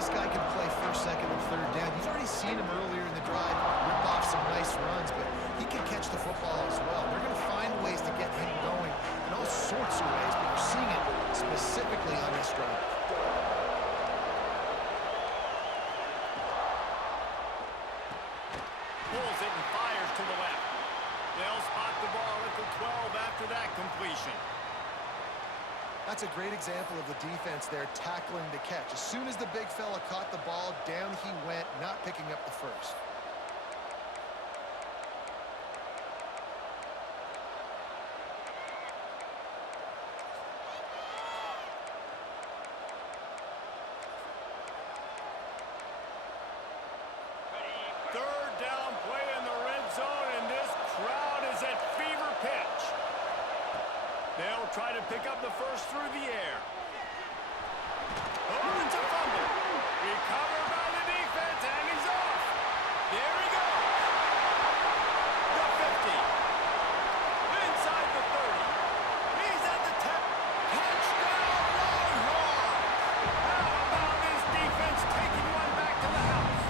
this guy can play first, second, and third down. You've already seen him earlier in the drive rip off some nice runs, but he can catch the football as well. They're going to find ways to get him going in all sorts of ways, but you're seeing it specifically on this drive. Pulls it and fires to the left. They'll spot the ball at the 12 after that completion. That's a great example of the defense there tackling the catch. As soon as the big fella caught the ball, down he went, not picking up the first. Third down play in the red zone, and this crowd is at fever pitch. They'll try to pick up the first through the air. Oh, it's a fumble. Recovered by the defense, and he's off. There he goes. The 50. Inside the 30. He's at the 10. Touchdown, Longhorns. How about this defense taking one back to the house?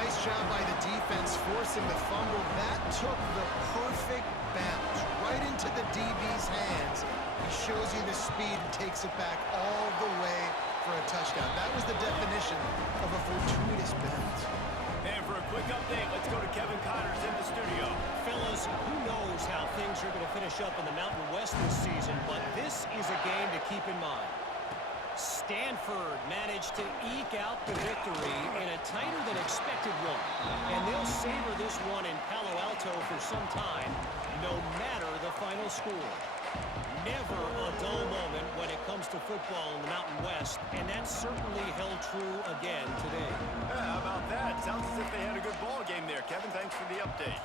Nice job by the defense forcing the fumble. That took the perfect bounce right into the DB's hands. He shows you the speed and takes it back all the way for a touchdown. That was the definition of a fortuitous bounce. And for a quick update, let's go to Kevin Connors in the studio. Fellas, who knows how things are going to finish up in the Mountain West this season, but this is a game to keep in mind. Stanford managed to eke out the victory in a tighter than expected one. And they'll savor this one in Palo Alto for some time, no matter the final score. Never a dull moment when it comes to football in the Mountain West, and that certainly held true again today. Yeah, how about that? Sounds as if they had a good ball game there. Kevin, thanks for the update.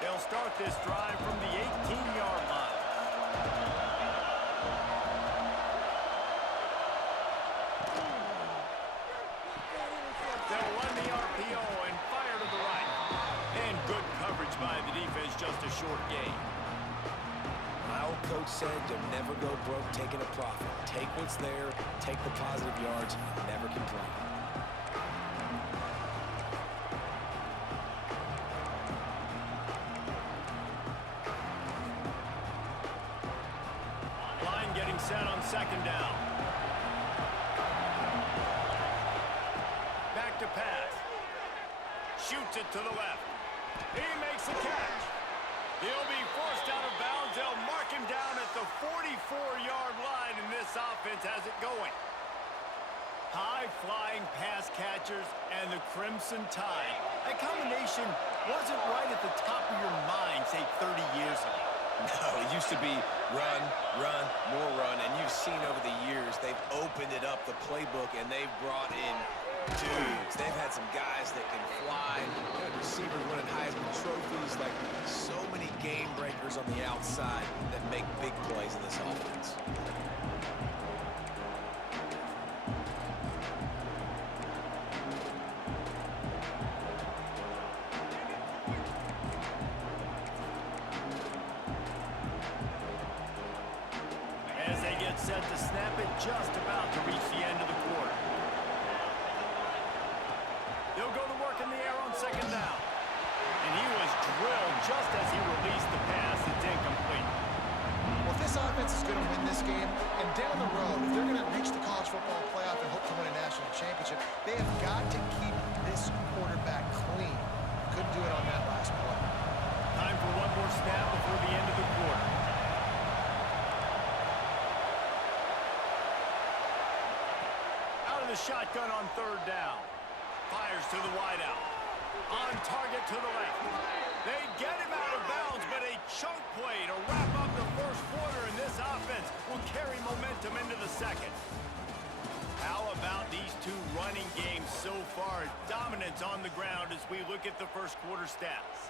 They'll start this drive from the 18-yard line. They'll run the RPO and fire to the right. And good coverage by the defense, just a short gain. My old coach said you'll never go broke taking a profit. Take what's there, take the positive yards, and never complain. Line getting set on second down. Back to pass. Shoots it to the left. He makes the catch. He'll be forced out of bounds. They'll mark him down at the 44-yard line, and this offense has it going. High-flying pass catchers and the Crimson Tide. That combination wasn't right at the top of your mind, say, 30 years ago. No, it used to be run, run, more run, and you've seen over the years they've opened it up, the playbook, and they've brought in dudes. They've had some guys that can fly, receivers winning Heisman trophies, like so many game breakers on the outside that make big plays in this offense. As they get set to snap it, just about to reach the end of the quarter. They'll go to work in the air on second down. And he was drilled just as he released the pass. It's incomplete. Well, if this offense is going to win this game, and down the road, if they're going to reach the college football playoff and hope to win a national championship, they have got to keep this quarterback clean. Couldn't do it on that last play. Time for one more snap before the end of the quarter. Out of the shotgun on third down. Fires to the wideout. On target to the left. They get him out of bounds, but a chunk play to wrap up the first quarter, and this offense will carry momentum into the second. How about these two running games so far? Dominance on the ground as we look at the first quarter stats.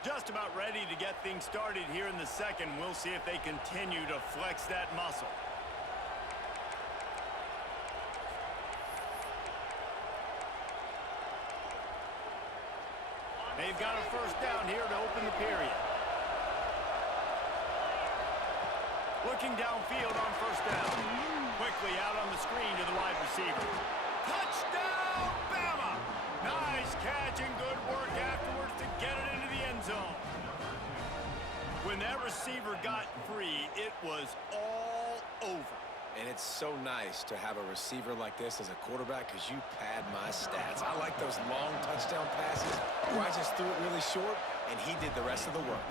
Just about ready to get things started here in the second. We'll see if they continue to flex that muscle. They've got a first down here to open the period. Looking downfield on first down. Quickly out on the screen to the wide receiver. Touchdown, Bama! Nice catch and good work afterwards to get it into the end zone. When that receiver got free, it was all over. And it's so nice to have a receiver like this as a quarterback because you pad my stats. I like those long touchdown passes where I just threw it really short, and he did the rest of the work.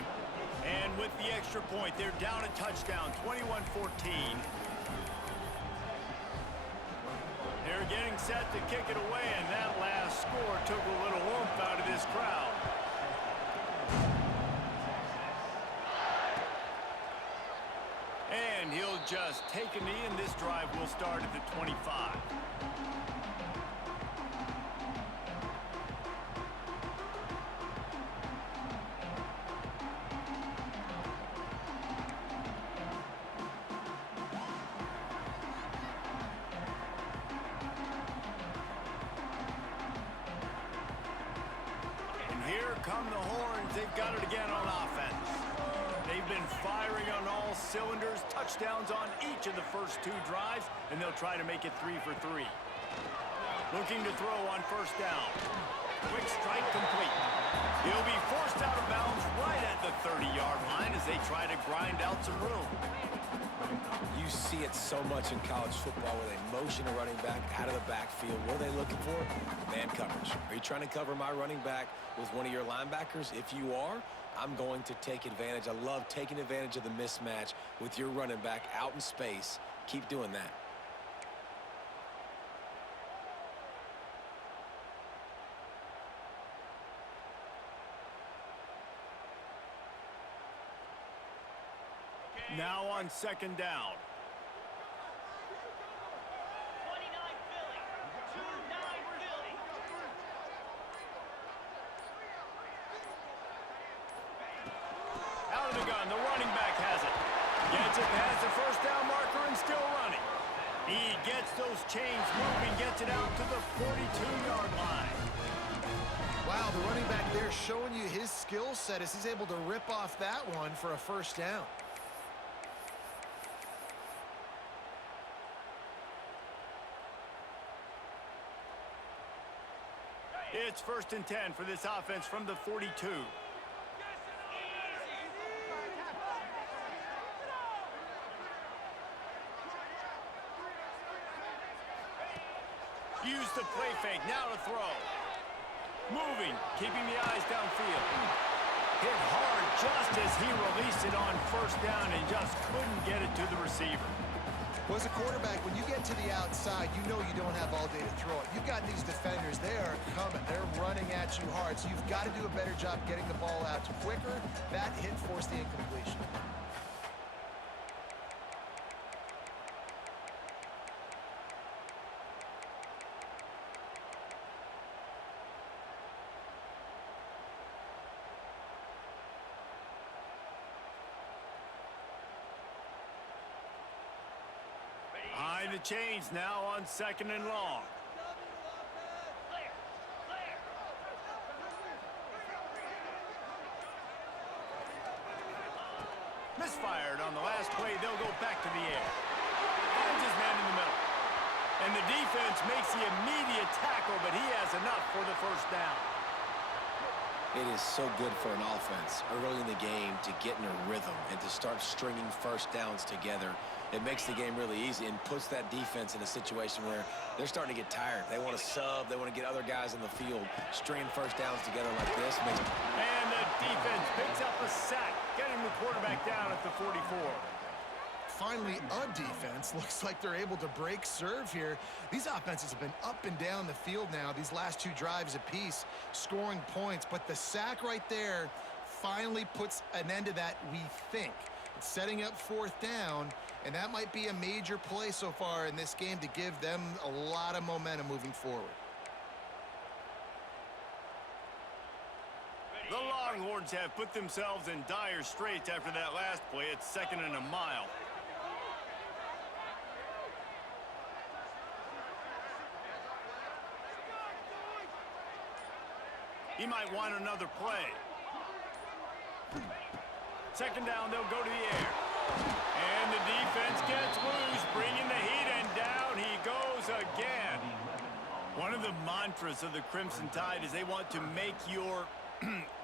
And with the extra point, they're down a touchdown, 21-14. They're getting set to kick it away, and that last score took a little oomph out of this crowd. And he'll just take a knee, and this drive will start at the 25. And here come the horns. They've got it again on offense. They've been firing on all cylinders, touchdowns on each of the first two drives, and they'll try to make it 3 for 3. Looking to throw on first down. Quick strike complete. He'll be forced out of bounds right at the 30-yard line as they try to grind out some room. You see it so much in college football where they motion a running back out of the backfield. What are they looking for? Man coverage. Are you trying to cover my running back with one of your linebackers? If you are, I'm going to take advantage. I love taking advantage of the mismatch with your running back out in space. Keep doing that. Now on second down. 29 Philly. 2-9 Philly. Out of the gun, the running back has it. Gets it past the first down marker and still running. He gets those chains moving, gets it out to the 42-yard line. Wow, the running back there showing you his skill set as he's able to rip off that one for a first down. It's 1st and 10 for this offense from the 42. Use the play fake, now to throw. Moving, keeping the eyes downfield. Hit hard just as he released it on first down and just couldn't get it to the receiver. Well, as a quarterback, when you get to the outside, you know you don't have all day to throw it. You've got these defenders, they are coming. They're running at you hard, so you've got to do a better job getting the ball out quicker. That hit forced the incompletion. Behind the chains now on second and long. Misfired on the last play. They'll go back to the air. Finds his man in the middle. And the defense makes the immediate tackle, but he has enough for the first down. It is so good for an offense early in the game to get in a rhythm and to start stringing first downs together. It makes the game really easy and puts that defense in a situation where they're starting to get tired. They want to sub. They want to get other guys in the field. Stringing first downs together like this makes... And the defense picks up a sack, getting the quarterback down at the 44. Finally, a defense. Looks like they're able to break serve here. These offenses have been up and down the field now, these last two drives apiece, scoring points. But the sack right there finally puts an end to that, we think. It's setting up fourth down, and that might be a major play so far in this game to give them a lot of momentum moving forward. The Longhorns have put themselves in dire straits after that last play. It's 2nd and a mile. He might want another play. 2nd down, they'll go to the air. And the purpose of the Crimson Tide is they want to make your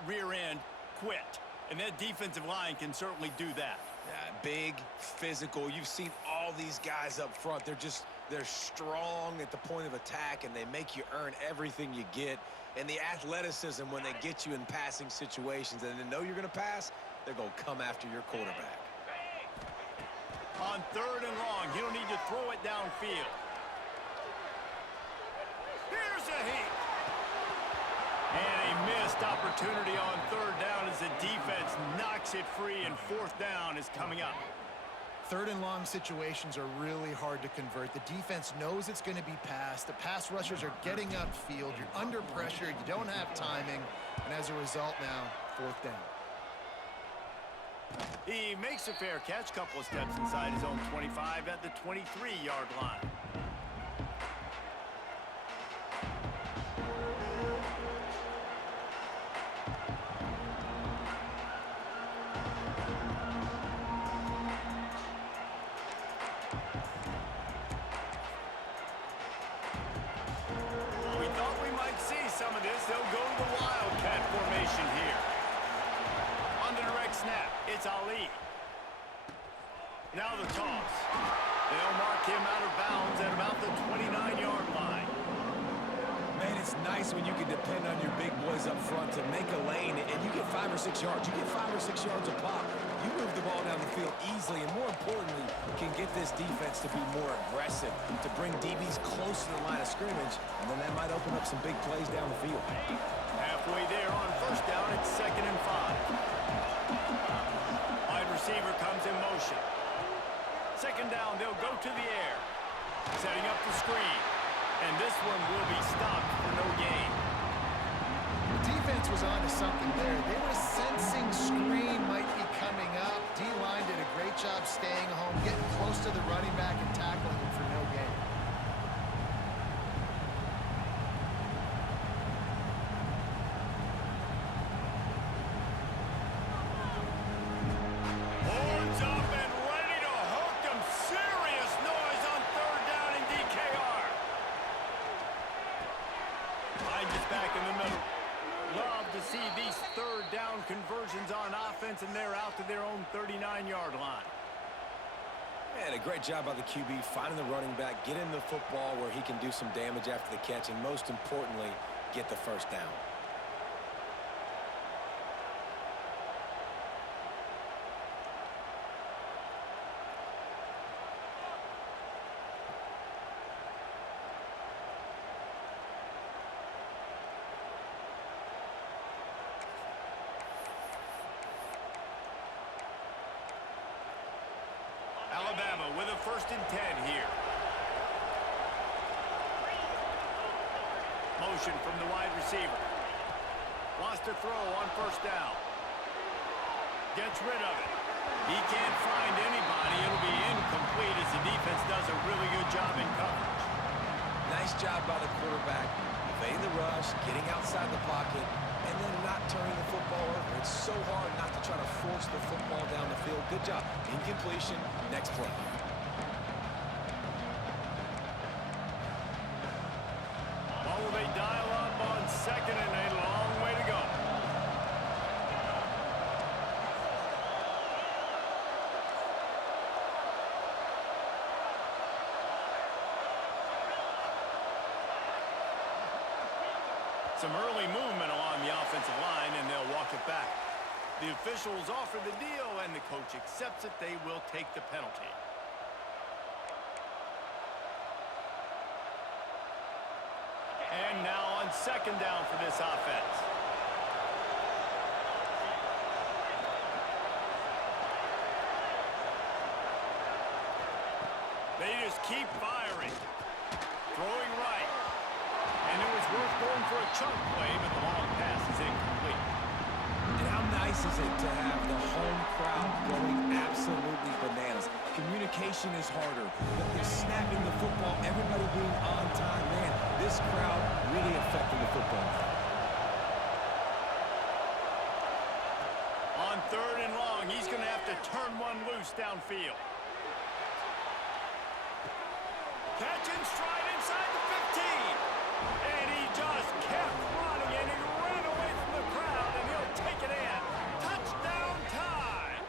rear end quit. And that defensive line can certainly do that. Yeah, big, physical. You've seen all these guys up front. They're strong at the point of attack, and they make you earn everything you get. And the athleticism when they get you in passing situations and they know you're going to pass, they're going to come after your quarterback. On 3rd and long, you don't need to throw it downfield. Here's a heat. And a missed opportunity on 3rd down as the defense knocks it free, and 4th down is coming up. 3rd and long situations are really hard to convert. The defense knows it's going to be passed. The pass rushers are getting upfield. You're under pressure. You don't have timing. And as a result now, 4th down. He makes a fair catch, couple of steps inside his own 25 at the 23-yard line. We thought we might see some of this. They'll go to the Wildcat formation here. On the direct snap, it's Ali. Now the toss. They'll mark him out of bounds at about the 29-yard line. Man, it's nice when you can depend on your big boys up front to make a lane, and you get 5 or 6 yards. You get 5 or 6 yards a pop. You move the ball down the field easily, and more importantly, can get this defense to be more aggressive, to bring DBs close to the line of scrimmage, and then that might open up some big plays down the field. Halfway there on 1st down, it's 2nd and 5. Wide receiver comes in motion. 2nd down, they'll go to the air. Setting up the screen. And this one will be stopped for no gain. The defense was on to something there. They were sensing screen might be coming up. D-line did a great job staying home, getting close to the running back and tackling him for no gain. Horns up and ready to hook them. Serious noise on 3rd down in DKR. Line just back in the middle. Love to see these 3rd down conversions on offense, and they're out to their own 39-yard line. Man, a great job by the QB finding the running back, getting the football where he can do some damage after the catch, and most importantly, get the 1st down. Alabama with a 1st and 10 here. Motion from the wide receiver. Wants to throw on 1st down. Gets rid of it. He can't find anybody. It'll be incomplete as the defense does a really good job in coverage. Nice job by the quarterback, evading the rush, getting outside the pocket, and then not turning the football over. It's so hard not to try to force the football down the field. Good job. Incompletion. Next play. Oh, they dial up on 2nd and a long way to go. Some early movement along the offensive line, and they'll walk it back. The officials offer the deal, and the coach accepts it. They will take the penalty. And now on 2nd down for this offense. They just keep firing. Throwing right. And it was worth going for a chunk play, but the long pass is incomplete. And how nice is it to have the home crowd going absolutely bananas? Communication is harder, but they're snapping the football, everybody being on time. Man, this crowd really affecting the football game. On 3rd and long, he's going to have to turn one loose downfield. Catch in stride inside the 15. And he just kept running, and he ran away from the crowd, and he'll take it in. Touchdown time!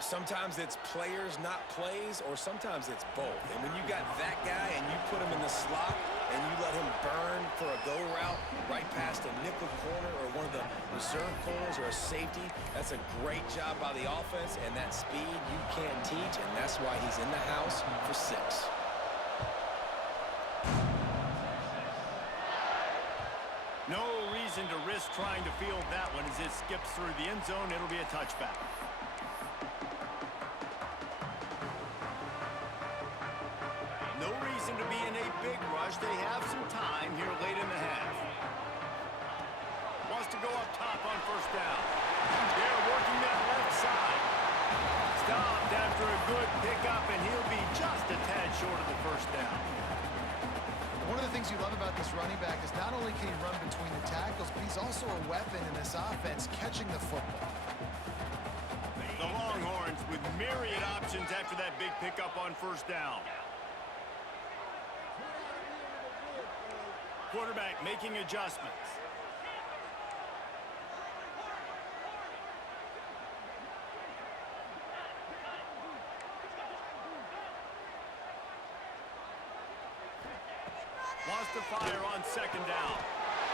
Sometimes it's players, not plays, or sometimes it's both. And when you got that guy and you put him in the slot and you let him burn for a go route right past a nickel corner or one of the reserve corners or a safety, that's a great job by the offense, and that speed you can't teach, and that's why he's in the house for 6. No reason to risk trying to field that one as it skips through the end zone. It'll be a touchback. No reason to be in a big rush. They have some time here late in the half. Wants to go up top on first down. They're working that left side. Stopped after a good pickup, and he'll be just a tad short of the first down. One of the things you love about this running back is not only can he run between the tackles, but he's also a weapon in this offense catching the football. The Longhorns with myriad options after that big pickup on first down. Quarterback making adjustments. Wants to fire on second down.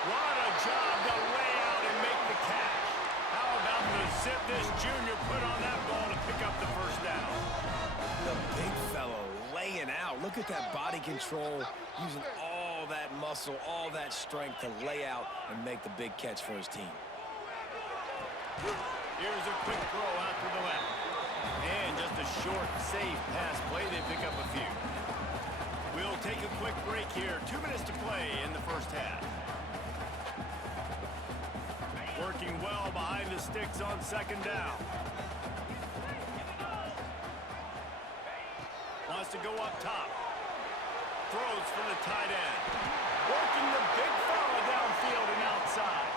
What a job to lay out and make the catch. How about the zip this junior put on that ball to pick up the first down? The big fellow laying out. Look at that body control, using all that muscle, all that strength to lay out and make the big catch for his team. Here's a quick throw out to the left. And just a short, safe pass play. They pick up a few. We'll take a quick break here. 2 minutes to play in the first half. Working well behind the sticks on second down. Wants to go up top. Throws for the tight end. Working the big fella downfield and outside.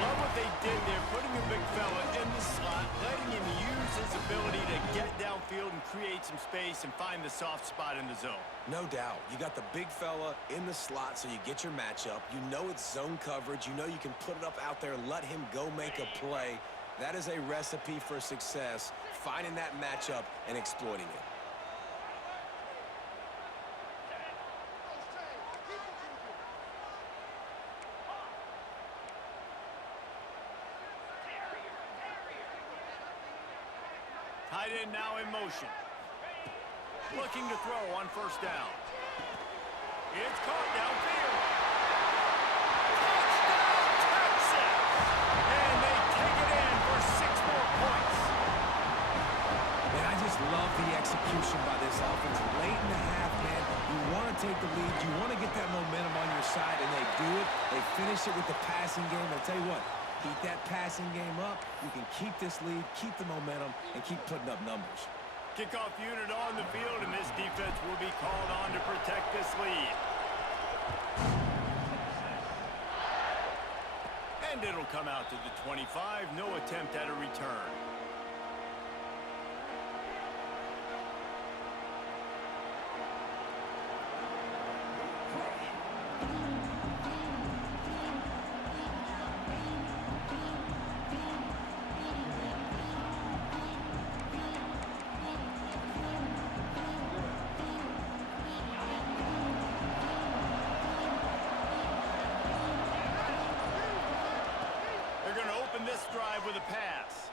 Love what they did there, putting a big fella in the slot, letting him use his ability to get downfield and create some space and find the soft spot in the zone. No doubt. You got the big fella in the slot, so you get your matchup. You know it's zone coverage. You know you can put it up out there, let him go make a play. That is a recipe for success, finding that matchup and exploiting it. Tight end now in motion. Looking to throw on first down. It's caught downfield. Touchdown, Texas! And they take it in for 6 more points. Man, I just love the execution by this offense. Late in the half, man, you want to take the lead. You want to get that momentum on your side, and they do it. They finish it with the passing game. I'll tell you what, keep that passing game up. You can keep this lead, keep the momentum, and keep putting up numbers. Kickoff unit on the field, and this defense will be called on to protect this lead. And it'll come out to the 25. No attempt at a return. This drive with a pass.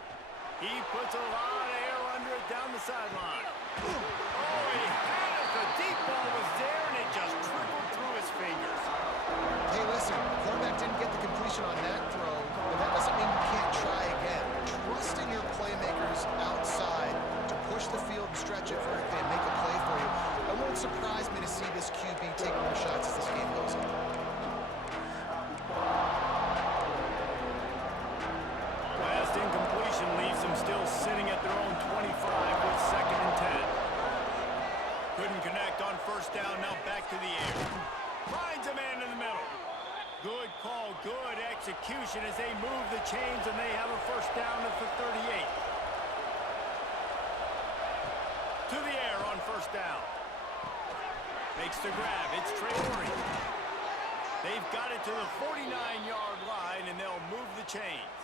He puts a lot of air under it down the sideline. Oh, he had it. The deep ball was there, and it just trickled through his fingers. Hey, listen, the quarterback didn't get the completion on that throw, but that doesn't mean you can't try again. Trust in your playmakers outside to push the field and stretch it vertically and make a play for you. It won't surprise me to see this QB take more shots as this game goes on. Incompletion leaves them still sitting at their own 25 with 2nd and 10. Couldn't connect on first down, now back to the air. Finds a man in the middle. Good call, good execution as they move the chains, and they have a first down at the 38. To the air on first down. Makes the grab. It's Traore. They've got it to the 49-yard line, and they'll move the chains.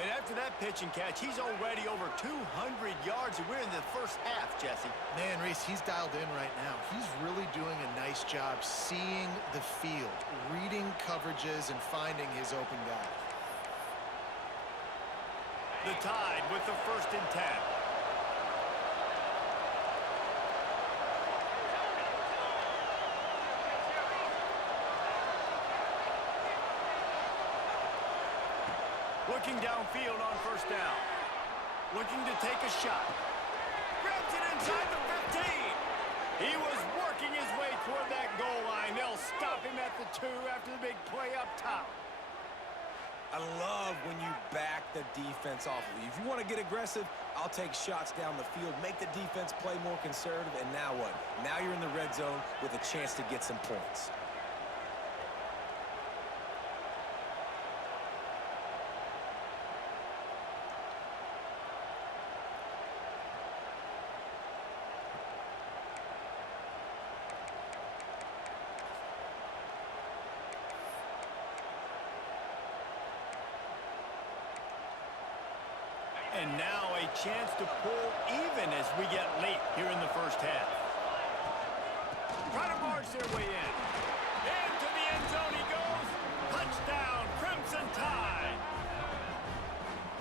And after that pitch and catch, he's already over 200 yards, and we're in the first half, Jesse. Man, Reese, he's dialed in right now. He's really doing a nice job seeing the field, reading coverages, and finding his open guy. The Tide with the 1st and 10. Looking downfield on 1st down. Looking to take a shot. Grabs it inside the 15. He was working his way toward that goal line. They'll stop him at the 2 after the big play up top. I love when you back the defense off of you. If you want to get aggressive, I'll take shots down the field, make the defense play more conservative, and now what? Now you're in the red zone with a chance to get some points. And now a chance to pull even as we get late here in the first half. Trying to march their way in. Into the end zone he goes. Touchdown, Crimson Tide.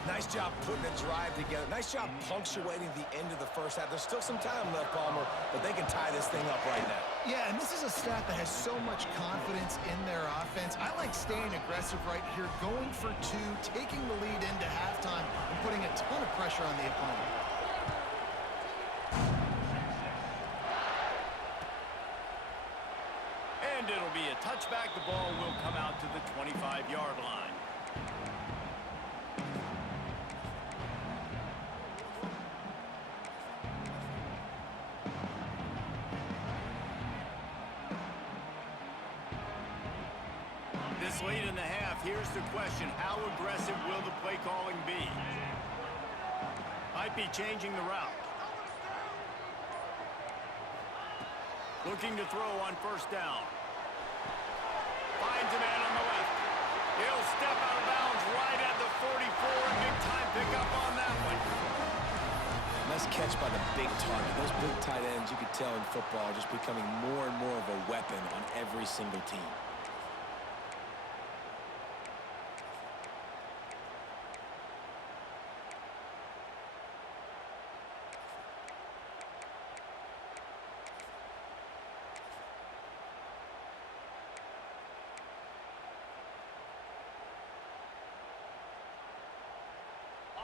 Nice job putting a drive together. Nice job punctuating the end of the first half. There's still some time left, Palmer, but they can tie this thing up right now. Yeah, and this is a staff that has so much confidence in their offense. I like staying aggressive right here, going for 2, taking the lead into halftime, and putting a ton of pressure on the opponent. And it'll be a touchback. The ball will come out to the 25-yard line. This late in the half, here's the question. How aggressive will the play calling be? Might be changing the route. Looking to throw on 1st down. Finds a man on the left. He'll step out of bounds right at the 44. Big time pickup on that one. Nice catch by the big target. Those big tight ends, you could tell in football, are just becoming more and more of a weapon on every single team.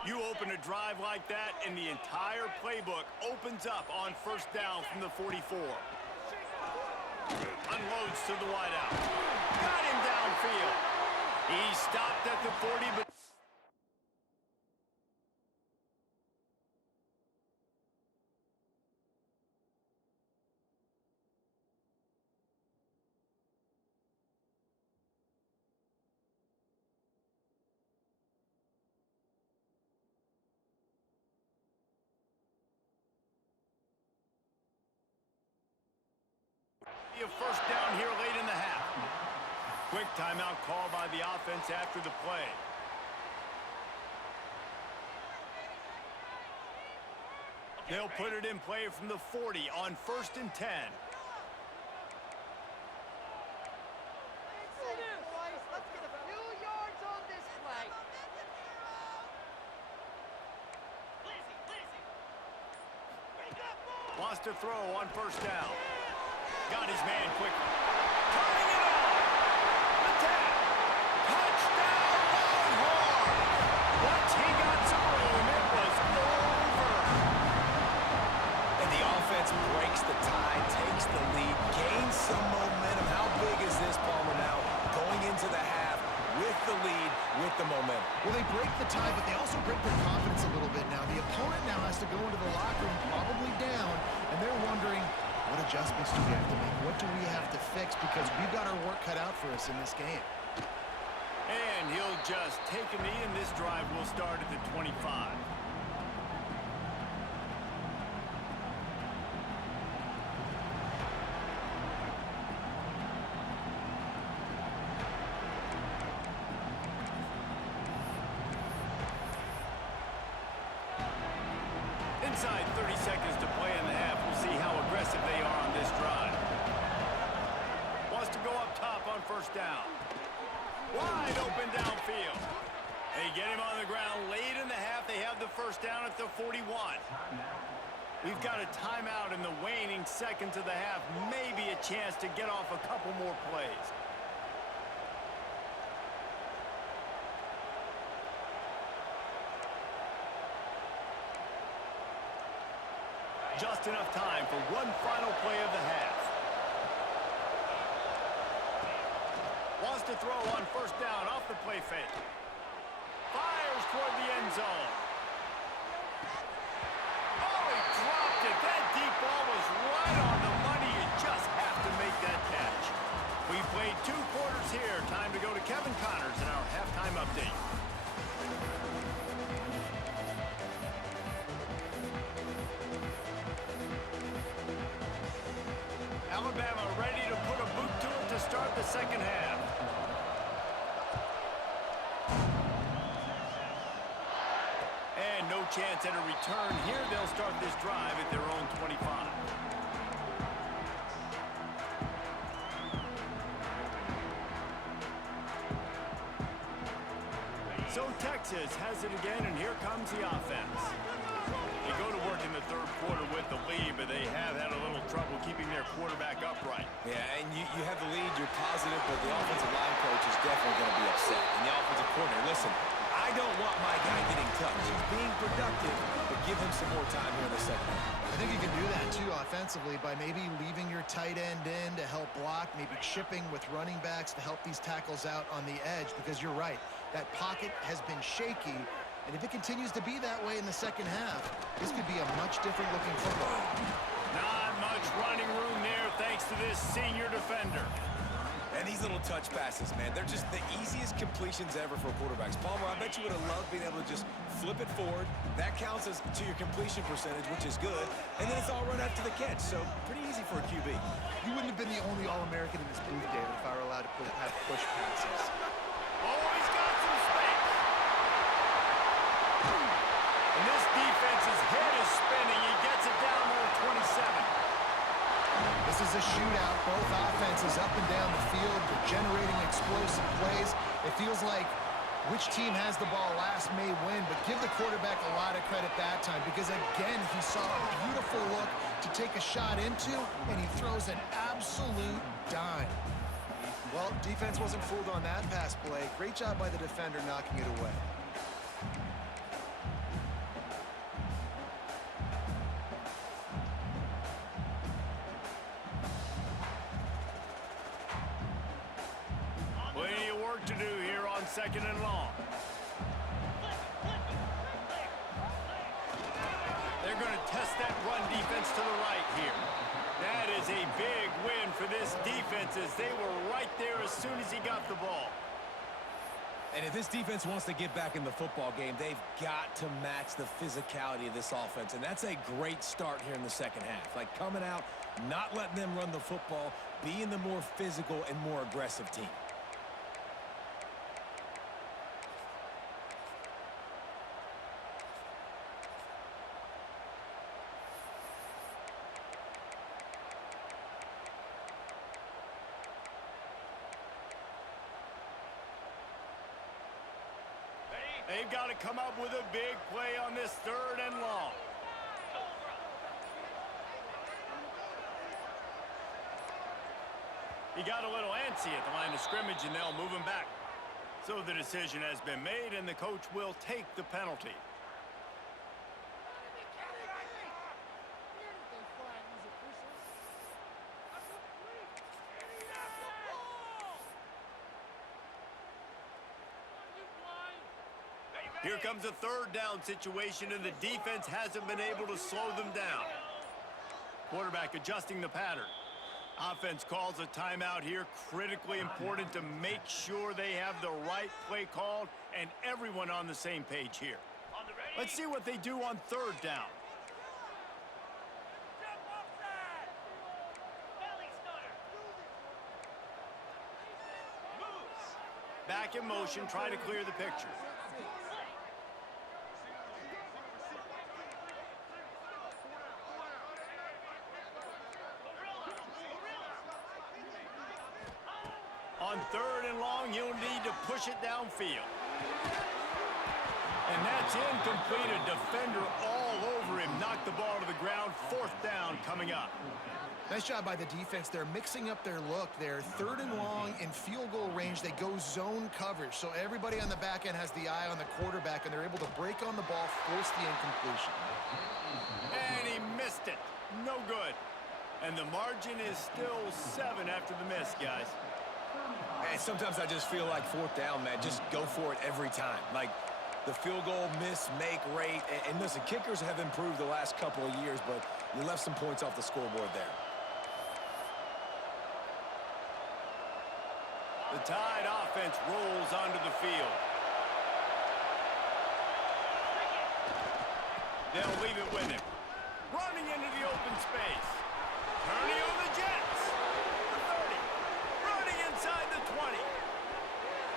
You open a drive like that, and the entire playbook opens up on 1st down from the 44. Unloads to the wideout. Got him downfield. He stopped at the 40, but... A 1st down here late in the half. Quick timeout call by the offense after the play. They'll put it in play from the 40 on 1st and 10. Let's get a few yards on this play. Wants to throw on 1st down. Got his man quickly. Turning it out. Attack. Touchdown, Longhorn. Once he got some room, it was over. And the offense breaks the tie, takes the lead, gains some momentum. How big is this, Palmer, now? Going into the half with the lead, with the momentum. Well, they break the tie, but they also break their confidence a little bit now. The opponent now has to go into the locker room probably down, and they're wondering, what adjustments do we have to make? What do we have to fix? Because we've got our work cut out for us in this game. And he'll just take a knee, and this drive will start at the 25. Inside 30 seconds to play in the half. We'll see how aggressive they are on this drive. Wants to go up top on first down. Wide open downfield. They get him on the ground late in the half. They have the first down at the 41. We've got a timeout in the waning seconds of the half. Maybe a chance to get off a couple more plays. Just enough time for one final play of the half. Wants to throw on first down off the play fake. Fires toward the end zone. Oh, he dropped it. That deep ball was right on the money. You just have to make that catch. We played 2 quarters here. Time to go to Kevin Connors in our halftime update. Alabama ready to put a boot to it to start the second half. And no chance at a return here. They'll start this drive at their own 25. So Texas has it again, and here comes the offense. They go to work in the third quarter with the lead, but they have had a little trouble keeping their quarterback upright. Yeah, and you have the lead, you're positive, but the offensive line coach is definitely going to be upset. And the offensive coordinator, listen, I don't want my guy getting touched. He's being productive, but give him some more time here in the second half. I think you can do that, too, offensively, by maybe leaving your tight end in to help block, maybe chipping with running backs to help these tackles out on the edge, because you're right. That pocket has been shaky, and if it continues to be that way in the second half, this could be a much different looking football. Not much running room there thanks to this senior defender. And these little touch passes, man, they're just the easiest completions ever for quarterbacks. Palmer, I bet you would have loved being able to just flip it forward. That counts as to your completion percentage, which is good. And then it's all run after the catch, so pretty easy for a QB. You wouldn't have been the only All-American in this booth, David, if I were allowed to have push passes. Oh, he's got some space. And this defense's head is spinning. He gets it down to the 27. This is a shootout. Both offenses up and down the field. They're generating explosive plays. It feels like which team has the ball last may win, but give the quarterback a lot of credit that time because, again, he saw a beautiful look to take a shot into, and he throws an absolute dime. Well, defense wasn't fooled on that pass play. Great job by the defender knocking it away. Plenty of work to do here on second and long. They're going to test that run defense to the right here. That is a big win for this defense as they were right there as soon as he got the ball. And if this defense wants to get back in the football game, they've got to match the physicality of this offense. And that's a great start here in the second half. Like coming out, not letting them run the football, being the more physical and more aggressive team. They've got to come up with a big play on this third and long. He got a little antsy at the line of scrimmage, and they'll move him back. So the decision has been made, and the coach will take the penalty. Here comes a third down situation, and the defense hasn't been able to slow them down. Quarterback adjusting the pattern. Offense calls a timeout here. Critically important to make sure they have the right play called and everyone on the same page here. Let's see what they do on third down. Back in motion, try to clear the picture. On 3rd and long, you'll need to push it downfield. And that's incomplete. A defender all over him. Knocked the ball to the ground. 4th down coming up. Nice job by the defense. They're mixing up their look. They're 3rd and long in field goal range. They go zone coverage. So everybody on the back end has the eye on the quarterback, and they're able to break on the ball, force the incompletion. And he missed it. No good. And the margin is still 7 after the miss, guys. And sometimes I just feel like 4th down, man. Just go for it every time. Like the field goal miss-make rate. And listen, kickers have improved the last couple of years, but you left some points off the scoreboard there. The Tide offense rolls onto the field. They'll leave it with him. Running into the open space. Turning on the Jets. The 30. Running inside the 20.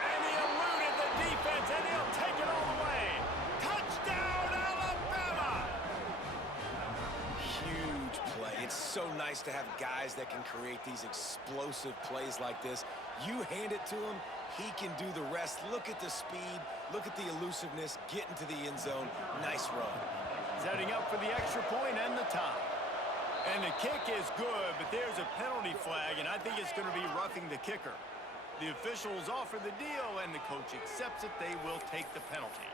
And he eluded the defense, and he'll take it all the way. Touchdown, Alabama! Huge play. It's so nice to have guys that can create these explosive plays like this. You hand it to him, he can do the rest. Look at the speed. Look at the elusiveness. Get into the end zone. Nice run. Setting up for the extra point and the tie. And the kick is good, but there's a penalty flag, and I think it's going to be roughing the kicker. The officials offer the deal, and the coach accepts it. They will take the penalty.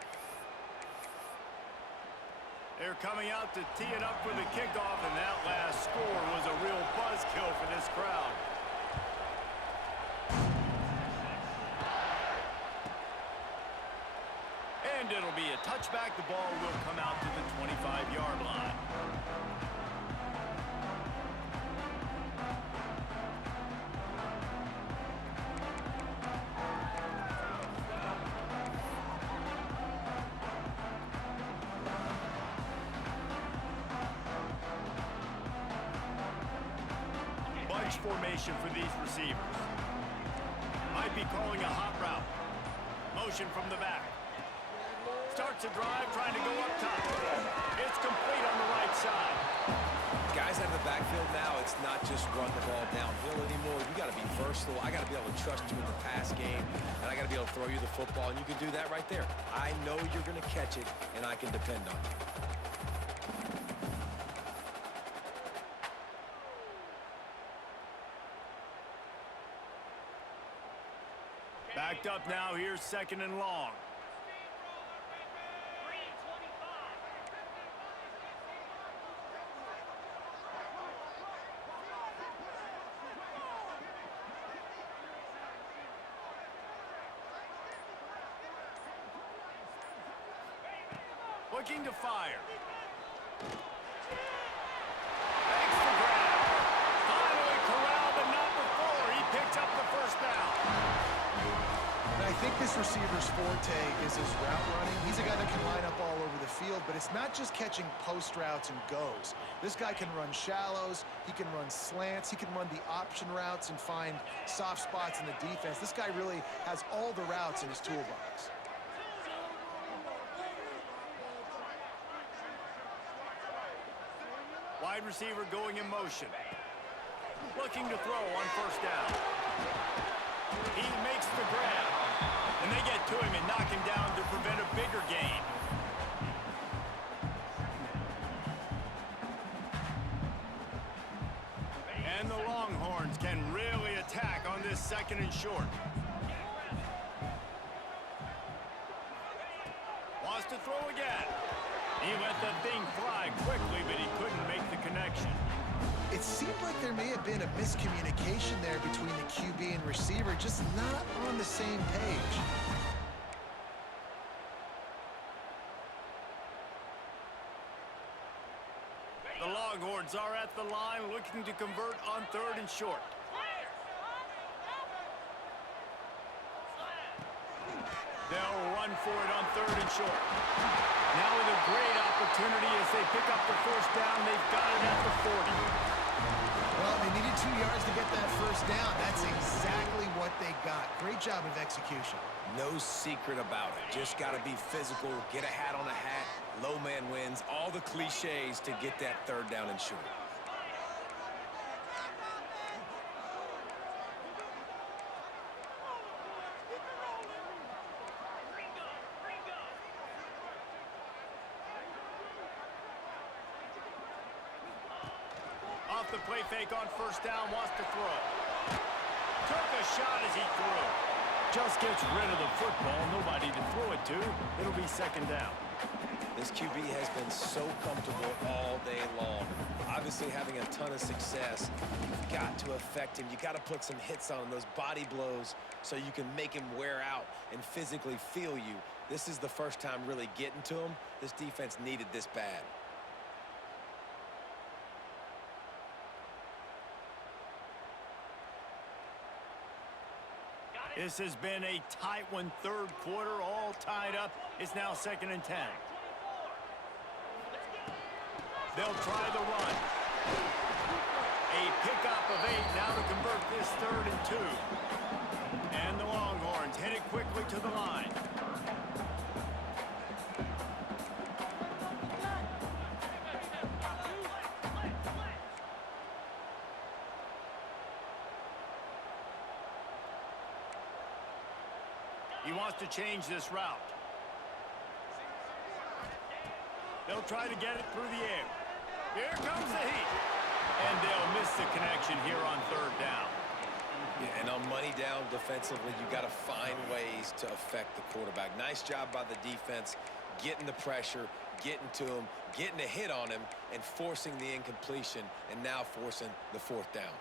They're coming out to tee it up for the kickoff, and that last score was a real buzzkill for this crowd. And it'll be a touchback. The ball will come out to the 25-yard line. Bunch formation for these receivers. Might be calling a hot route. Motion from the back. Starts a drive, trying to go up top. It's complete on the right side. Guys out of the backfield now, it's not just run the ball downhill anymore. You got to be versatile. I got to be able to trust you in the pass game, and I got to be able to throw you the football, and you can do that right there. I know you're going to catch it, and I can depend on you. Backed up now, here's 2nd and long. Looking to fire. Extra grab. Finally corralled, but not before. He picks up the 1st down. And I think this receiver's forte is his route running. He's a guy that can line up all over the field, but it's not just catching post routes and goes. This guy can run shallows, he can run slants, he can run the option routes and find soft spots in the defense. This guy really has all the routes in his toolbox. Wide receiver going in motion. Looking to throw on 1st down. He makes the grab. And they get to him and knock him down to prevent a bigger gain. And the Longhorns can really attack on this 2nd and short. Wants to throw again. He let the thing fly quickly, but he couldn't make the connection. It seemed like there may have been a miscommunication there between the QB and receiver, just not on the same page. The Longhorns are at the line looking to convert on 3rd and short. They'll run for it on 3rd and short. Now with a great opportunity as they pick up the 1st down. They've got it at the 40. Well, they needed 2 yards to get that 1st down. That's exactly what they got. Great job of execution. No secret about it. Just got to be physical, get a hat on a hat, low man wins, all the cliches to get that 3rd down and short. off the play fake on first down, wants to throw. Took a shot as he threw. Just gets rid of the football. Nobody to throw it to. It'll be second down. This QB has been so comfortable all day long. Obviously having a ton of success. You've got to affect him. You got to put some hits on him, those body blows, so you can make him wear out and physically feel you. This is the first time really getting to him. This defense needed this bad. This has been a tight one, third quarter, all tied up. It's now 2nd and 10. They'll try the run. A pickup of 8 now to convert this 3rd and 2. And the Longhorns hit it quickly to the line. He wants to change this route. They'll try to get it through the air. Here comes the heat. And they'll miss the connection here on 3rd down. Yeah, and on money down defensively, you got to find ways to affect the quarterback. Nice job by the defense, getting the pressure, getting to him, getting a hit on him, and forcing the incompletion, and now forcing the 4th down.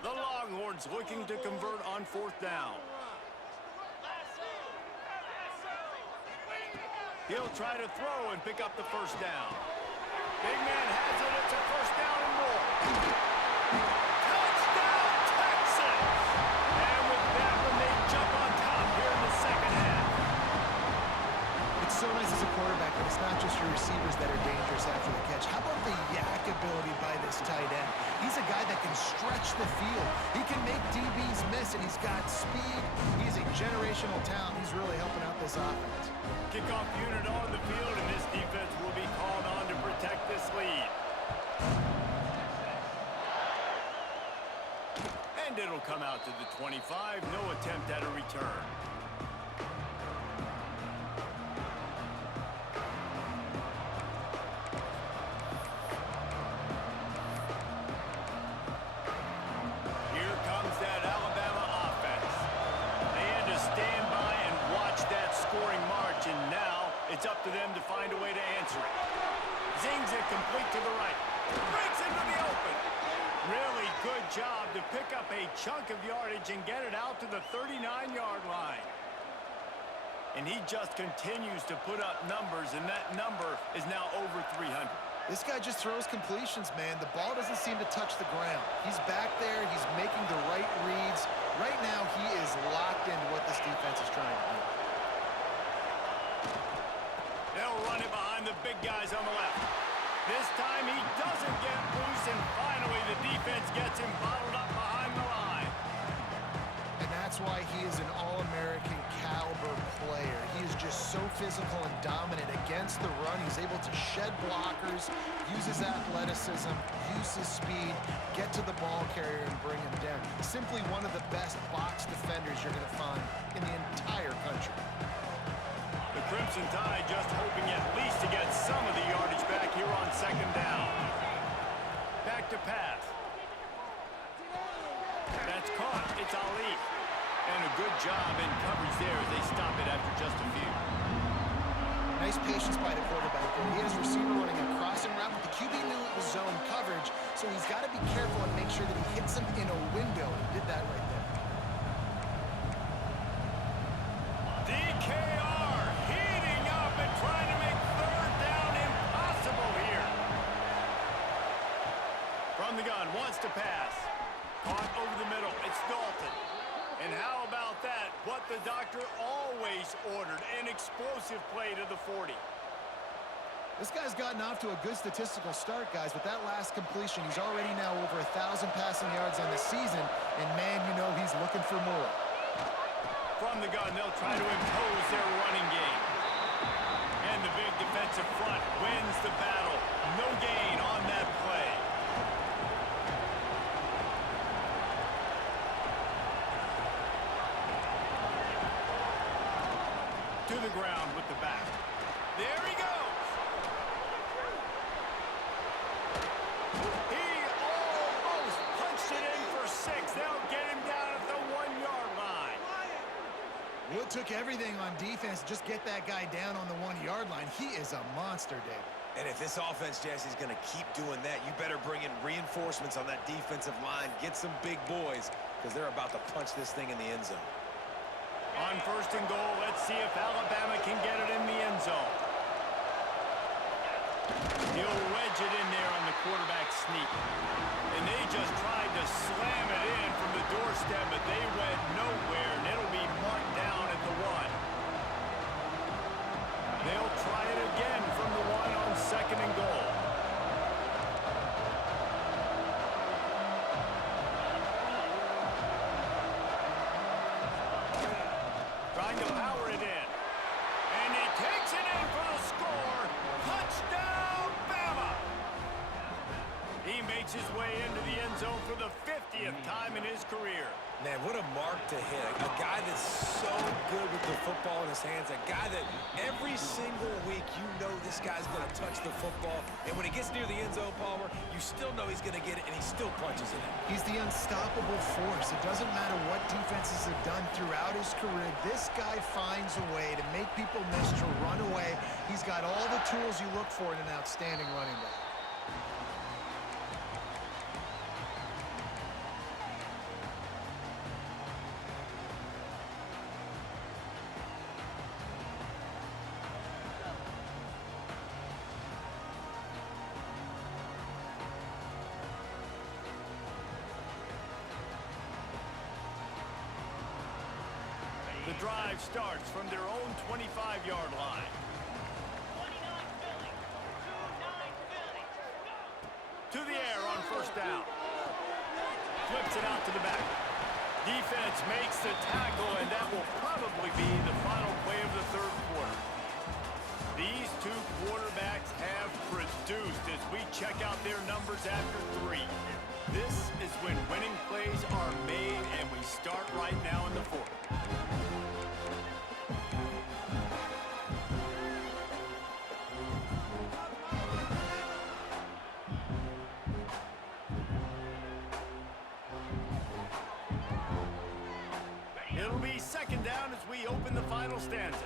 The Longhorns looking to convert on 4th down. He'll try to throw and pick up the first down. Big man has it. It's a first down and more. Touchdown, Texas! And with that one, they jump on top here in the second half. It's so nice as a quarterback when it's not just your receivers that are dangerous after the catch. How about the yak ability by this tight end? He's a guy that can stretch the field. He can make DBs miss, and he's got speed. He's a generational talent. He's really helping out this offense. Kickoff unit on the field, and this defense will be called on to protect this lead. And it'll come out to the 25. No attempt at a return. Here comes that Alabama offense. They had to stand by and watch that scoring march, and now it's up to them to find a way to answer it. Zings it complete to the right. Breaks into the open. Really good job to pick up a chunk of yardage and get it out to the 39-yard line. And he just continues to put up numbers, and that number is now over 300. This guy just throws completions, man. The ball doesn't seem to touch the ground. He's back there. He's making the right reads. Right now, he is locked into what this defense is trying to do. They'll run it behind the big guys on the left. This time he doesn't get loose, and finally the defense gets him bottled up behind the line. And that's why he is an All-American caliber player. He is just so physical and dominant against the run. He's able to shed blockers, use his athleticism, use his speed, get to the ball carrier and bring him down. Simply one of the best box defenders you're going to find in the entire country. The Crimson Tide just hoping at least to get some of the yardage back here on 2nd down. Back to pass. That's caught. It's Ali. And a good job in coverage there as they stop it after just a few. Nice patience by the quarterback there. He has a receiver running a crossing route, but the QB knew it was zone coverage, so he's got to be careful and make sure that he hits him in a window. He did that right there. DKR heating up and trying to make 3rd down impossible here. From the gun, wants to pass. Caught over the middle. It's Dalton. And how about that? What the doctor always ordered, an explosive play to the 40. This guy's gotten off to a good statistical start, guys, but that last completion, he's already now over 1,000 passing yards on the season, and man, you know he's looking for more. From the gun, they'll try to impose their running game. And the big defensive front wins the battle. No gain on that play. to the ground with the back. There he goes. He almost punched it in for 6. They'll get him down at the 1-yard line. Well, it took everything on defense to just get that guy down on the 1-yard line. He is a monster, David. And if this offense, Jesse, is going to keep doing that, you better bring in reinforcements on that defensive line. Get some big boys, because they're about to punch this thing in the end zone. On 1st and goal, let's see if Alabama can get it in the end zone. He'll wedge it in there on the quarterback sneak. And they just tried to slam it in from the doorstep, but they went nowhere, and it'll be marked down at the 1. They'll try it again from the 1 on 2nd and goal. Trying to power it in. And he takes it in for the score. Touchdown, Bama! He makes his way into the end zone for the 50th time in his career. Man, what a mark to hit. A guy that's so good with the football in his hands. A guy that every single week you know this guy's going to touch the football. And when he gets near the end zone, Palmer, you still know he's going to get it, and he still punches it in. He's the unstoppable force. It doesn't matter what defenses have done throughout his career. This guy finds a way to make people miss, to run away. He's got all the tools you look for in an outstanding running back. The drive starts from their own 25-yard line. To the air on 1st down. Flips it out to the back. Defense makes the tackle, and that will probably be the final play of the 3rd quarter. These two quarterbacks have produced as we check out their numbers after 3. This is when winning plays are made, and we start right now in the 4th. It'll be 2nd down as we open the final stanza.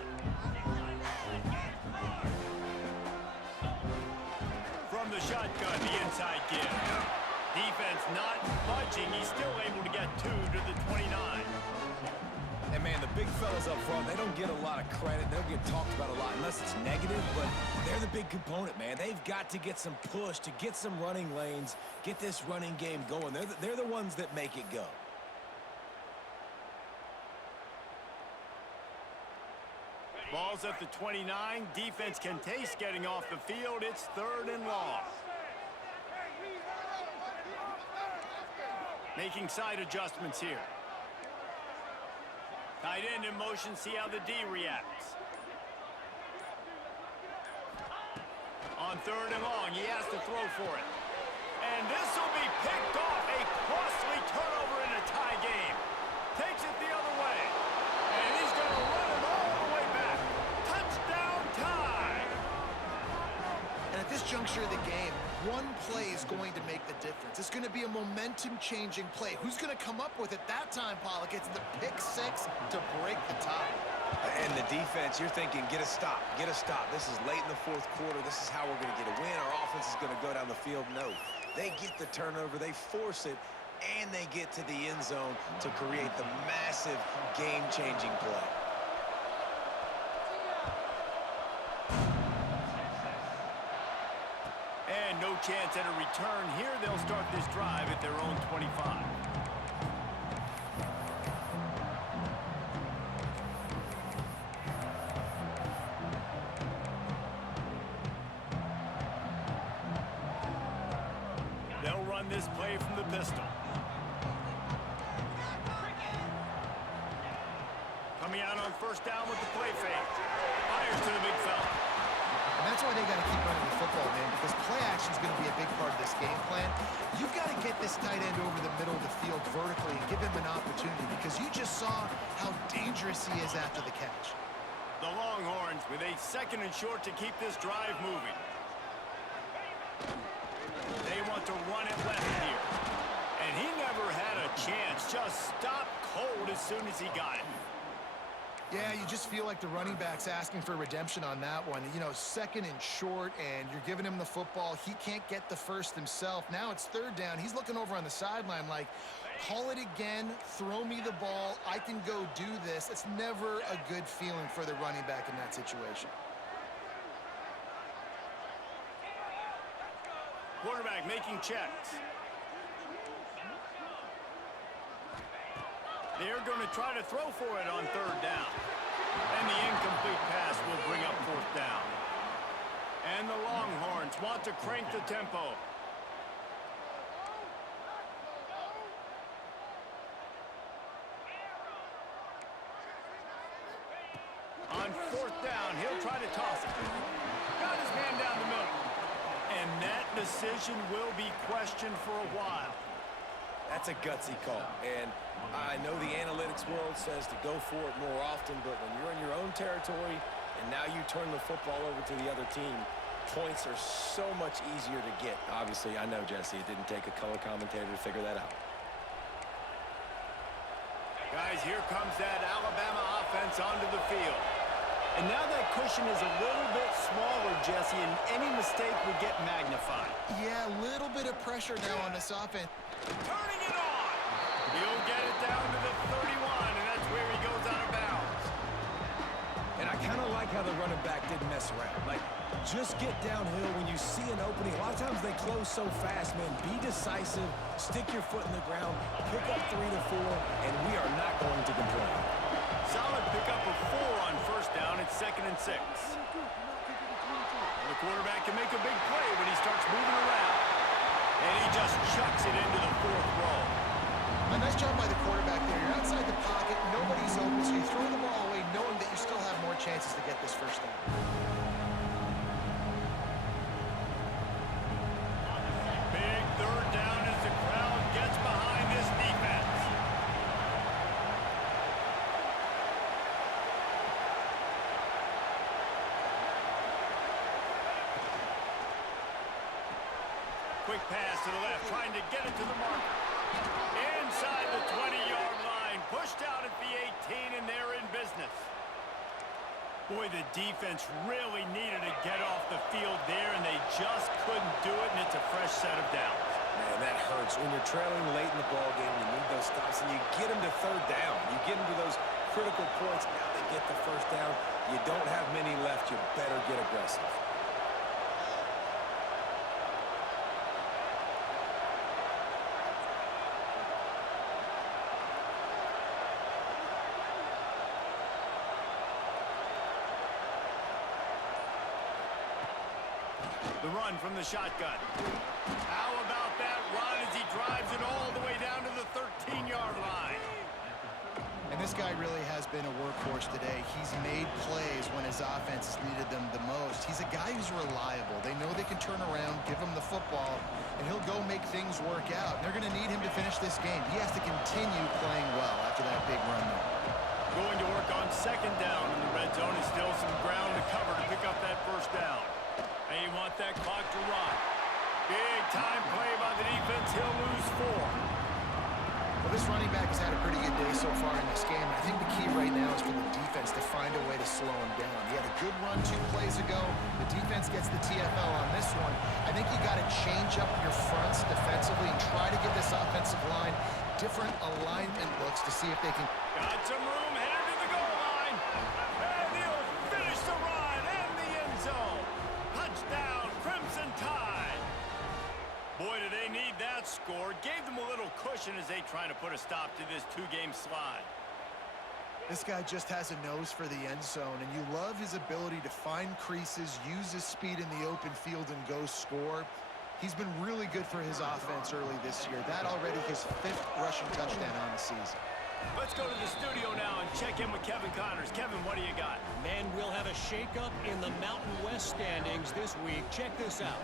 From the shotgun, the inside give. Defense not budging. He's still able to get 2 to the 29. And, man, the big fellas up front, they don't get a lot of credit. They don't get talked about a lot unless it's negative, but they're the big component, man. They've got to get some push, to get some running lanes, get this running game going. They're the ones that make it go. Ball's at the 29. Defense can taste getting off the field. It's 3rd and long. Making side adjustments here. Tight end in motion, see how the D reacts. On 3rd and long, he has to throw for it. And this will be picked off. A costly turnover in a tie game. Takes it the other way. And he's going to run it all the way back. Touchdown tie. And at this juncture of the game, one play is going to make the difference. It's going to be a momentum-changing play. Who's going to come up with it that time, Pollock? It's the pick 6 to break the tie. And the defense, you're thinking, get a stop, get a stop. This is late in the 4th quarter. This is how we're going to get a win. Our offense is going to go down the field. No, they get the turnover, they force it, and they get to the end zone to create the massive game-changing play. And no chance at a return here. They'll start this drive at their own 25. They'll run this play from the pistol. Coming out on 1st down with the play fake. Fires to the big fella. And that's why they got to keep running the football, man, because play action is going to be a big part of this game plan. You've got to get this tight end over the middle of the field vertically and give him an opportunity, because you just saw how dangerous he is after the catch. The Longhorns with a 2nd and short to keep this drive moving. They want to run it left here. And he never had a chance. Just stopped cold as soon as he got it. Yeah, you just feel like the running back's asking for redemption on that one. You know, 2nd and short, and you're giving him the football. He can't get the first himself. Now it's 3rd down. He's looking over on the sideline like, call it again, throw me the ball, I can go do this. It's never a good feeling for the running back in that situation. Quarterback making checks. They're going to try to throw for it on 3rd down. And the incomplete pass will bring up 4th down. And the Longhorns want to crank the tempo. On 4th down, he'll try to toss it. Got his man down the middle. And that decision will be questioned for a while. That's a gutsy call. And I know the analytics world says to go for it more often, but when you're in your own territory and now you turn the football over to the other team, points are so much easier to get. Obviously, I know, Jesse, it didn't take a color commentator to figure that out. Guys, here comes that Alabama offense onto the field. And now that cushion is a little bit smaller, Jesse, and any mistake would get magnified. Yeah, a little bit of pressure now on this offense. Turning it on! He'll get it down to the 31, and that's where he goes out of bounds. And I kind of like how the running back didn't mess around. Like, just get downhill when you see an opening. A lot of times they close so fast, man. Be decisive, stick your foot in the ground, pick up 3 to 4, and we are not going to complain. Solid pickup of 4 on 1st down. It's 2nd and 6. The quarterback can make a big play when he starts moving around. And he just chucks it into the 4th row. A nice job by the quarterback there. You're outside the pocket, nobody's open, so you throw the ball away knowing that you still have more chances to get this 1st down. Big 3rd down as the crowd gets behind this defense. Quick pass to the left, trying to get it to the marker. Inside the 20-yard line, pushed out at the 18, and they're in business. Boy, the defense really needed to get off the field there, and they just couldn't do it, and it's a fresh set of downs. Man, that hurts. When you're trailing late in the ballgame, you need those stops, and you get them to 3rd down. You get them to those critical points. Now they get the 1st down. You don't have many left. You better get aggressive. The run from the shotgun. How about that run as he drives it all the way down to the 13-yard line? And this guy really has been a workhorse today. He's made plays when his offense has needed them the most. He's a guy who's reliable. They know they can turn around, give him the football, and he'll go make things work out. They're going to need him to finish this game. He has to continue playing well after that big run there. Going to work on 2nd down in the red zone. Is still some ground to cover to pick up that 1st down. They want that clock to run. Big time play by the defense. He'll lose 4. Well, this running back has had a pretty good day so far in this game. And I think the key right now is for the defense to find a way to slow him down. He had a good run 2 plays ago. The defense gets the TFL on this one. I think you got to change up your fronts defensively and try to give this offensive line different alignment looks to see if they can. Got some room headed to the goal line. And he'll finish the run in the end zone. Touchdown, Crimson Tide. Boy, do they need that score. Gave them a little cushion as they try to put a stop to this 2-game slide. This guy just has a nose for the end zone, and you love his ability to find creases, use his speed in the open field, and go score. He's been really good for his offense early this year. That already his 5th rushing touchdown on the season. Let's go to the studio now and check in with Kevin Connors. Kevin, what do you got? Man, we'll have a shakeup in the Mountain West standings this week. Check this out.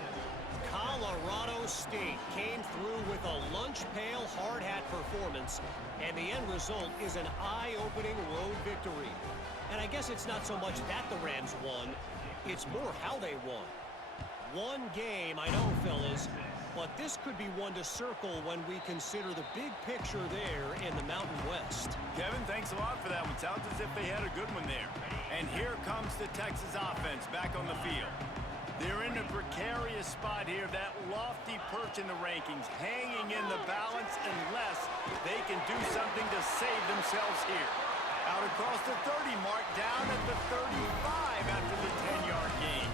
Colorado State came through with a lunch pail hard hat performance, and the end result is an eye-opening road victory. And I guess it's not so much that the Rams won, it's more how they won. One game, I know, fellas, but this could be one to circle when we consider the big picture there in the Mountain West. Kevin, thanks a lot for that one. Sounds as if they had a good one there. And here comes the Texas offense back on the field. They're in a precarious spot here, that lofty perch in the rankings, hanging in the balance unless they can do something to save themselves here. Out across the 30 mark, down at the 35 after the 10-yard gain.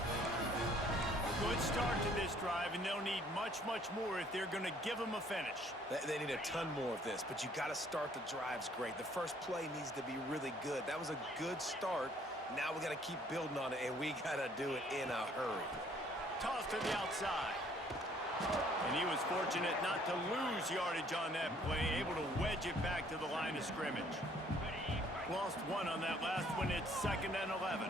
Good start to this drive, and they'll need much, much more if they're going to give them a finish. They need a ton more of this, but you got to start the drives great. The first play needs to be really good. That was a good start. Now we got to keep building on it, and we got to do it in a hurry. Toss to the outside. And he was fortunate not to lose yardage on that play, able to wedge it back to the line of scrimmage. Lost one on that last one. It's 2nd and 11.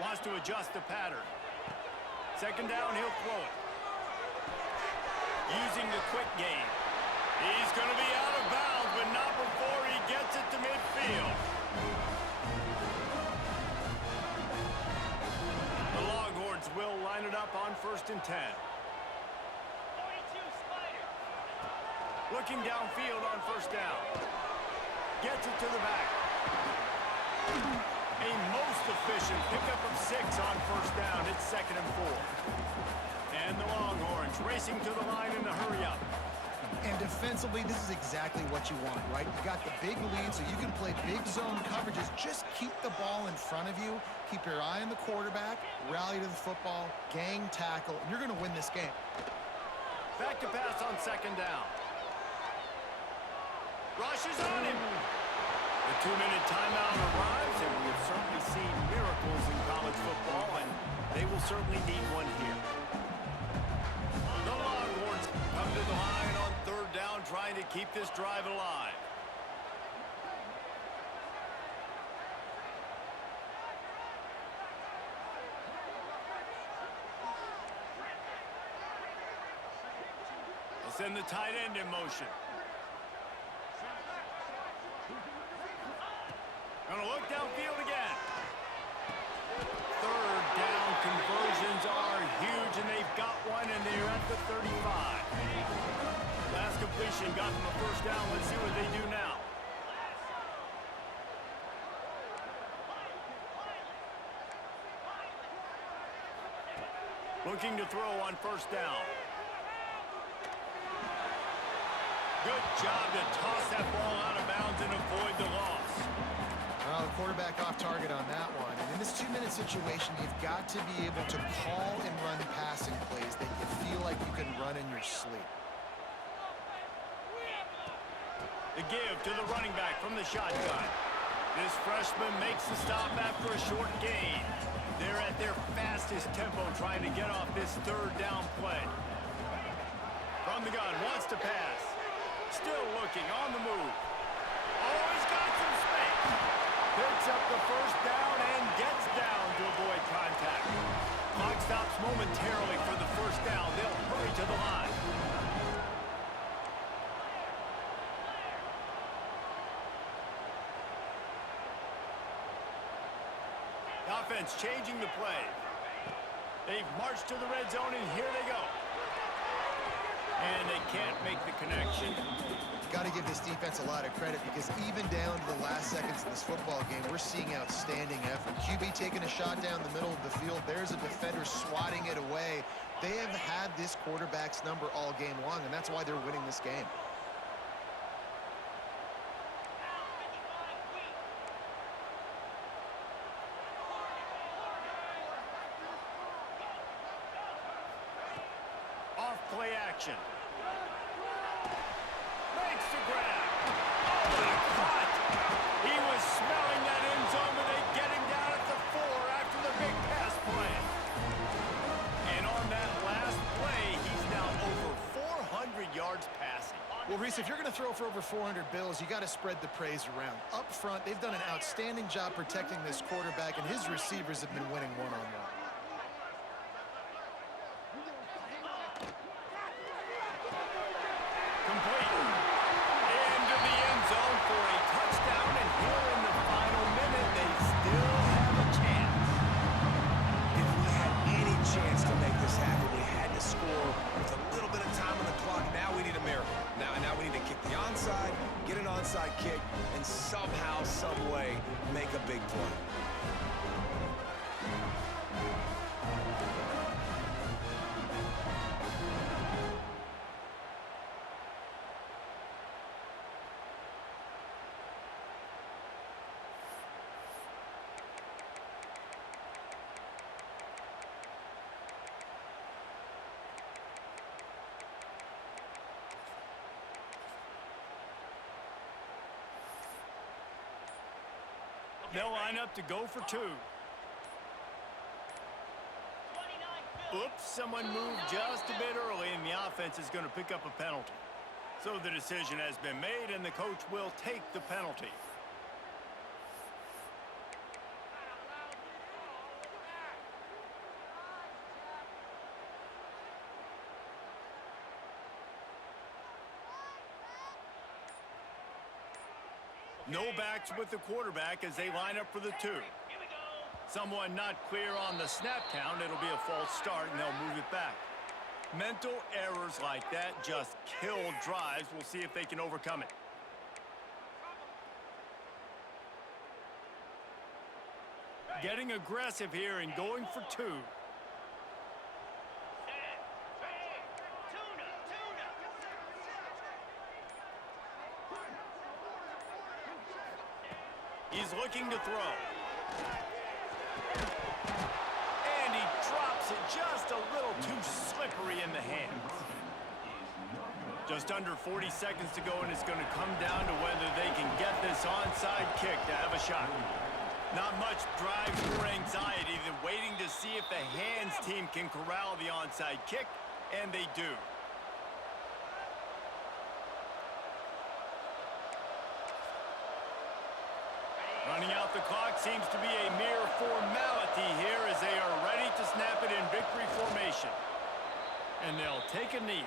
Wants to adjust the pattern. 2nd down, he'll throw it. Using the quick game. He's going to be out of bounds, but not before he gets it to midfield. The Longhorns will line it up on 1st and 10. Looking downfield on 1st down. Gets it to the back. A most efficient pickup of 6 on 1st down. It's 2nd and 4. And the Longhorns racing to the line in a hurry up. And defensively, this is exactly what you want, right? You got the big lead, so you can play big zone coverages. Just keep the ball in front of you. Keep your eye on the quarterback. Rally to the football. Gang tackle. And you're going to win this game. Back to pass on 2nd down. Rushes on him. The 2-minute timeout arrives, and we have certainly seen miracles in college football, and they will certainly need one here. The Longhorns come to the line on 3rd down, trying to keep this drive alive. They'll send the tight end in motion. Gonna look downfield again. 3rd down conversions are huge, and they've got one, and they're at the 35. Last completion got them a 1st down. Let's see what they do now. Looking to throw on 1st down. Good job to toss that ball out of bounds and avoid the loss. Well, the quarterback off target on that one. And in this 2-minute situation, you've got to be able to call and run passing plays that you feel like you can run in your sleep. The give to the running back from the shotgun. This freshman makes the stop after a short gain. They're at their fastest tempo trying to get off this 3rd down play. From the gun, wants to pass. Still looking, on the move. Oh, he's got some space. Picks up the 1st down and gets down to avoid contact. Clock stops momentarily for the 1st down. They'll hurry to the line. The offense changing the play. They've marched to the red zone, and here they go. And they can't make the connection. Got to give this defense a lot of credit because even down to the last seconds of this football game, we're seeing outstanding effort. QB taking a shot down the middle of the field. There's a defender swatting it away. They have had this quarterback's number all game long, and that's why they're winning this game. Off play action. Makes the grab. Oh, what a cut! He was smelling that end zone, but they get him down at the 4 after the big pass play. And on that last play, he's now over 400 yards passing. Well, Reese, if you're going to throw for over 400 bills, you got to spread the praise around. Up front, they've done an outstanding job protecting this quarterback, and his receivers have been winning one-on-one. Complete. onside kick and somehow, some way, make a big play. They'll line up to go for two. Oops, someone moved just a bit early, and the offense is going to pick up a penalty. So the decision has been made, and the coach will take the penalty. No backs with the quarterback as they line up for the two. Someone not clear on the snap count. It'll be a false start, and they'll move it back. Mental errors like that just kill drives. We'll see if they can overcome it. Getting aggressive here and going for two. He's looking to throw. And he drops it just a little too slippery in the hands. Just under 40 seconds to go, and it's going to come down to whether they can get this onside kick to have a shot. Not much drives or anxiety than waiting to see if the hands team can corral the onside kick, and they do. Running out the clock seems to be a mere formality here as they are ready to snap it in victory formation. And they'll take a knee.